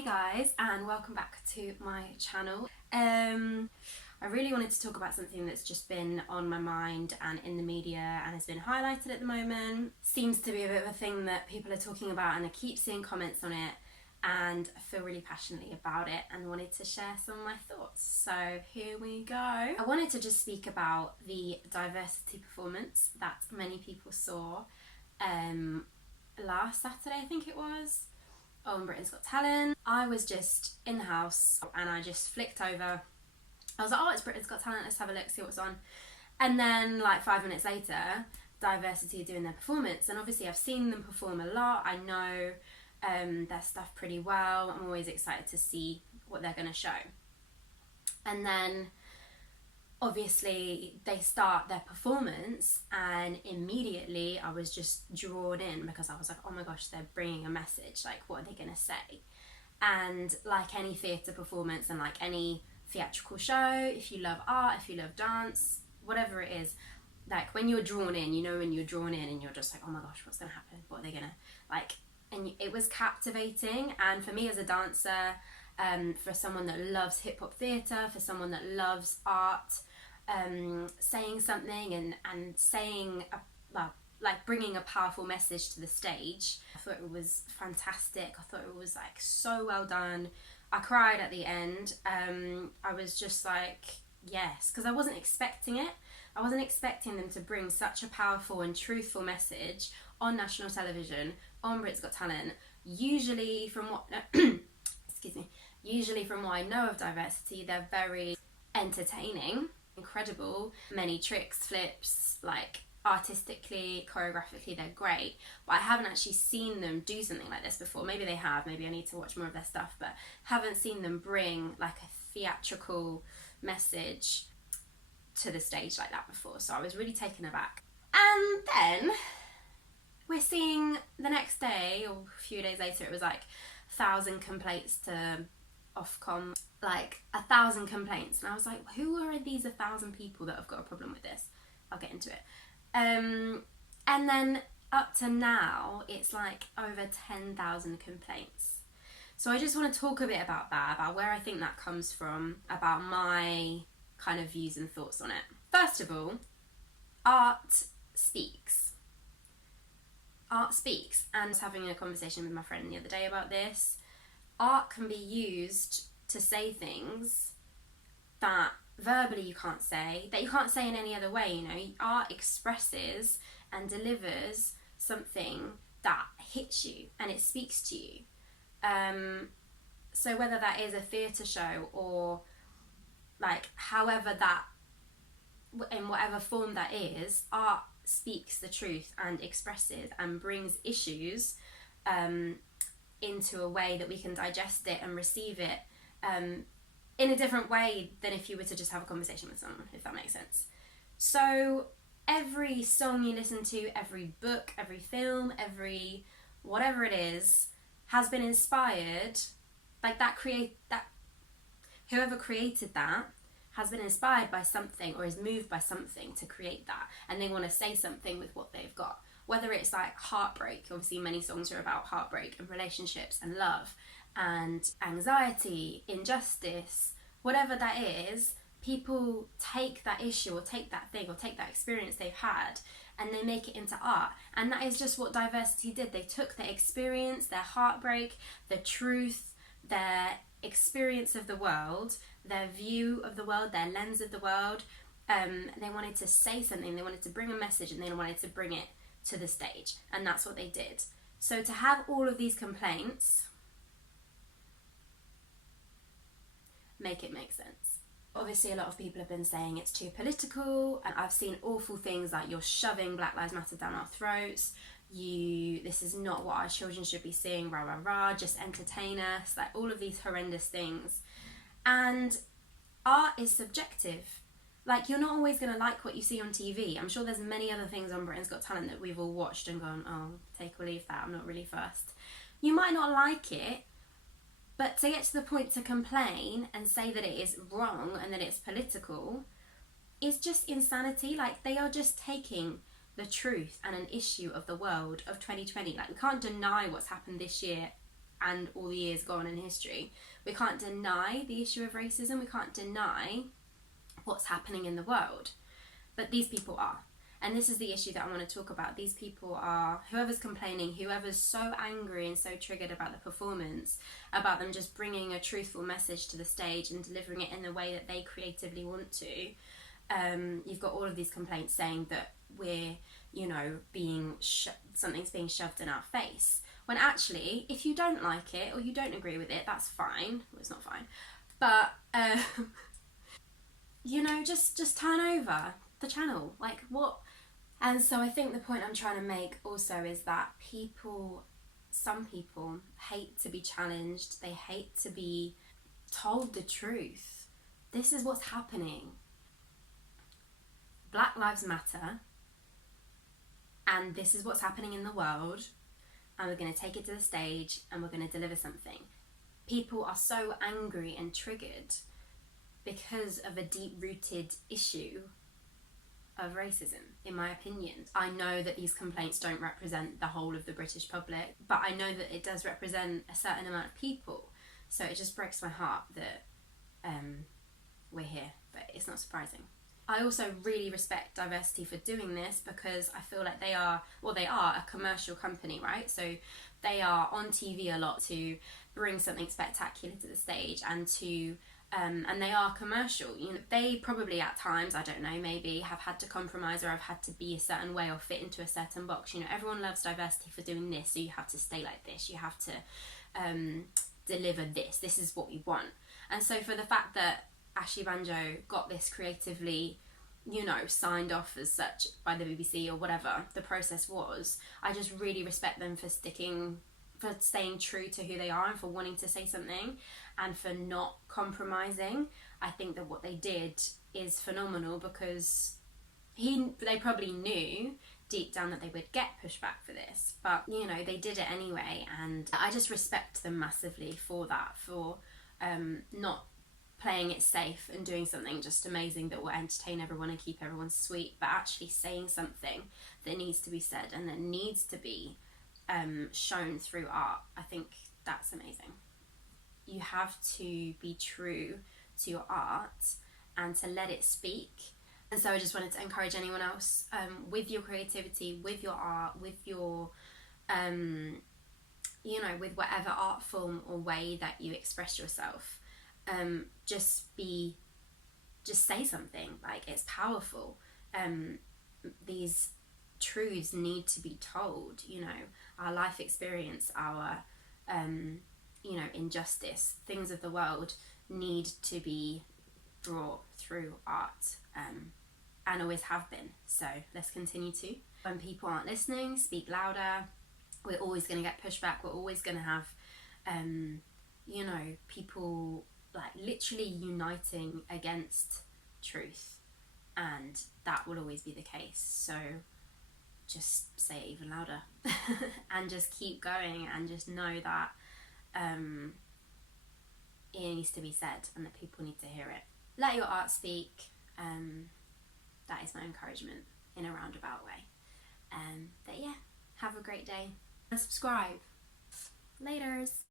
Hey guys, and welcome back to my channel. I really wanted to talk about something that's just been on my mind and in the media and has been highlighted at the moment. Seems to be a bit of a thing that people are talking about, and I keep seeing comments on it and I feel really passionately about it and wanted to share some of my thoughts. So here we go. I wanted to just speak about the diversity performance that many people saw last Saturday, I think it was, on Britain's Got Talent. I was just in the house and I just flicked over. I was like, oh, it's Britain's Got Talent, let's have a look, see what's on. And then like 5 minutes later, Diversity are doing their performance, and obviously I've seen them perform a lot. I know their stuff pretty well. I'm always excited to see what they're going to show. And then obviously they start their performance and immediately I was just drawn in because I was like, oh my gosh, they're bringing a message, like what are they going to say? And like any theatre performance and like any theatrical show, if you love art, if you love dance, whatever it is, like when you're drawn in, you know, when you're drawn in and you're just like, oh my gosh, what's going to happen? What are they going to, like, and it was captivating. And for me as a dancer, for someone that loves hip-hop theatre, for someone that loves art, saying something and saying, like bringing a powerful message to the stage, I thought it was fantastic. I thought it was like so well done. I cried at the end. I was just like, yes, because I wasn't expecting it. I wasn't expecting them to bring such a powerful and truthful message on national television, on Britain's Got Talent. Usually from what usually from what I know of Diversity, they're very entertaining, incredible, many tricks, flips, like artistically, choreographically, they're great. But I haven't actually seen them do something like this before. Maybe they have, maybe I need to watch more of their stuff, but haven't seen them bring like a theatrical message to the stage like that before. So I was really taken aback. And then we're seeing the next day, or a few days later, it was like 1,000 complaints to Ofcom, like 1,000 complaints. And I was like, who are these 1,000 people that have got a problem with this? I'll get into it. And then up to now, it's like over 10,000 complaints. So I just want to talk a bit about that, about where I think that comes from, about my kind of views and thoughts on it. First of all, art speaks. Art speaks. And I was having a conversation with my friend the other day about this. Art can be used to say things that verbally you can't say, that you can't say in any other way, you know. Art expresses and delivers something that hits you and it speaks to you. So whether that is a theatre show or like however that, in whatever form that is, art speaks the truth and expresses and brings issues into a way that we can digest it and receive it in a different way than if you were to just have a conversation with someone, if that makes sense. So every song you listen to, every book, every film, every whatever it is, has been inspired, like that whoever created that has been inspired by something or is moved by something to create that, and they want to say something with what they've got. Whether it's like heartbreak, obviously many songs are about heartbreak and relationships and love and anxiety, injustice, whatever that is, people take that issue or take that thing or take that experience they've had and they make it into art. And that is just what Diversity did. They took their experience, their heartbreak, their truth, their experience of the world, their view of the world, their lens of the world. They wanted to say something, they wanted to bring a message, and they wanted to bring it to the stage, and that's what they did. So to have all of these complaints, make it make sense. Obviously a lot of people have been saying it's too political, and I've seen awful things like you're shoving Black Lives Matter down our throats, this is not what our children should be seeing, rah rah rah, just entertain us, like all of these horrendous things. And art is subjective. Like, you're not always going to like what you see on TV. I'm sure there's many other things on Britain's Got Talent that we've all watched and gone, oh, take or leave that, I'm not really fussed. You might not like it, but to get to the point to complain and say that it is wrong and that it's political is just insanity. Like, they are just taking the truth and an issue of the world of 2020. Like, we can't deny what's happened this year and all the years gone in history. We can't deny the issue of racism, we can't deny what's happening in the world, but these people are. And this is the issue that I want to talk about. These people are, whoever's complaining, whoever's so angry and so triggered about the performance, about them just bringing a truthful message to the stage and delivering it in the way that they creatively want to. You've got all of these complaints saying that we're, you know, something's being shoved in our face. When actually, if you don't like it or you don't agree with it, that's fine. Well, it's not fine. But, you know, just turn over the channel. Like, what? And so I think the point I'm trying to make also is that some people hate to be challenged. They hate to be told the truth. This is what's happening. Black Lives Matter, and this is what's happening in the world, and we're going to take it to the stage and we're going to deliver something. People are so angry and triggered because of a deep-rooted issue of racism, in my opinion. I know that these complaints don't represent the whole of the British public, but I know that it does represent a certain amount of people. So it just breaks my heart that we're here, but it's not surprising. I also really respect Diversity for doing this, because I feel like they are a commercial company, right? So they are on TV a lot to bring something spectacular to the stage and to and they are commercial. You know, they probably at times, I don't know, maybe have had to compromise or have had to be a certain way or fit into a certain box. You know, everyone loves Diversity for doing this, so you have to stay like this, you have to deliver this is what we want. And so for the fact that Ashley Banjo got this creatively, you know, signed off as such by the BBC or whatever the process was, I just really respect them for staying true to who they are and for wanting to say something and for not compromising. I think that what they did is phenomenal, because they probably knew deep down that they would get pushback for this, but you know, they did it anyway, and I just respect them massively for that, for not playing it safe and doing something just amazing that will entertain everyone and keep everyone sweet, but actually saying something that needs to be said and that needs to be shown through art. I think that's amazing. You have to be true to your art and to let it speak. And so I just wanted to encourage anyone else with your creativity, with your art, with your you know, with whatever art form or way that you express yourself, just say something. Like, it's powerful. These truths need to be told. You know, our life experience, our you know, injustice, things of the world need to be brought through art, and always have been. So let's continue to. When people aren't listening, speak louder. We're always going to get pushback. We're always going to have you know, people like literally uniting against truth, and that will always be the case. So just say it even louder and just keep going, and just know that it needs to be said and that people need to hear it. Let your art speak. That is my encouragement in a roundabout way. But yeah, have a great day and subscribe. Laters.